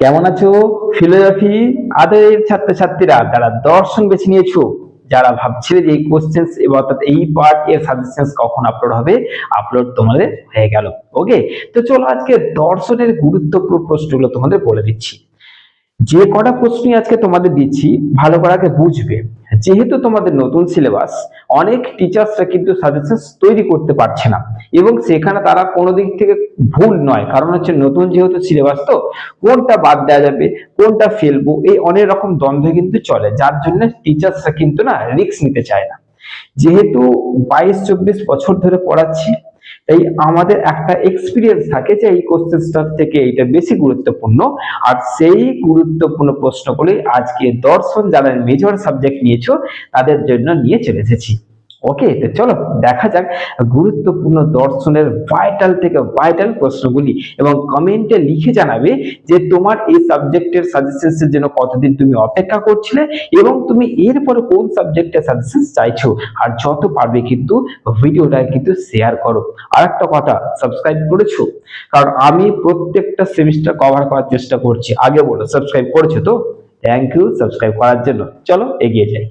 কেমন আছো? ফিলোসফি আদের ছাত্রছাত্রীরা যারা দর্শন বেছে নিয়েছো, যারা ভাবছিলে যে এই কোশ্চেন্স অর্থাৎ এই পার্ট এর সাজেশনস কখন আপলোড হবে, আপলোড তোমাদের হয়ে গেল। ওকে, তো চলো আজকে দর্শনের গুরুত্বপূর্ণ প্রশ্নগুলো তোমাদের বলে দিচ্ছি। যে কটা প্রশ্নই আজকে তোমাদের দিচ্ছি ভালো করে আগে বুঝবে। যেহেতু তোমাদের নতুন সিলেবাস, অনেক টিচার্সরা কিন্তু সাজেশনস তৈরি করতে পারছে না, এবং সেখানে তারা কোনো দিক থেকে ভুল নয়, কারণ হচ্ছে নতুন যেহেতু সিলেবাস, তো কোনটা বাদ দেওয়া যাবে, কোনটা ফেলবো, এই অনেক রকম দ্বন্দ্ব কিন্তু চলে, যার জন্য টিচার্সরা কিন্তু না রিস্ক নিতে চায় না। যেহেতু 22-24 বছর ধরে পড়াচ্ছি, তাই আমাদের একটা এক্সপিরিয়েন্স থাকে যে এই কোশ্চেনটার থেকে এইটা বেশি গুরুত্বপূর্ণ। আর সেই গুরুত্বপূর্ণ প্রশ্নগুলি আজকে দর্শন যারা মেজর সাবজেক্ট নিয়েছো তাদের জন্য নিয়ে চলে এসেছি। ওকে, তো চলো দেখা যাক গুরুত্বপূর্ণ দর্শনের ভাইটাল থেকে ভাইটাল প্রশ্নগুলি, এবং কমেন্টে লিখে জানাবে যে তোমার এই সাবজেক্টের সাজেশনসের জন্য কতদিন তুমি অপেক্ষা করছিলে, এবং তুমি এরপরে কোন সাবজেক্টের সাজেশন চাইছো। আর যত পারবে কিন্তু ভিডিওটা কিন্তু শেয়ার করো। আর একটা কথা, সাবস্ক্রাইব করেছো? কারণ আমি প্রত্যেকটা সেমিস্টার কভার করার চেষ্টা করছি। আগে বলো, সাবস্ক্রাইব করেছো তো? থ্যাংক ইউ সাবস্ক্রাইব করার জন্য। চলো এগিয়ে যাই।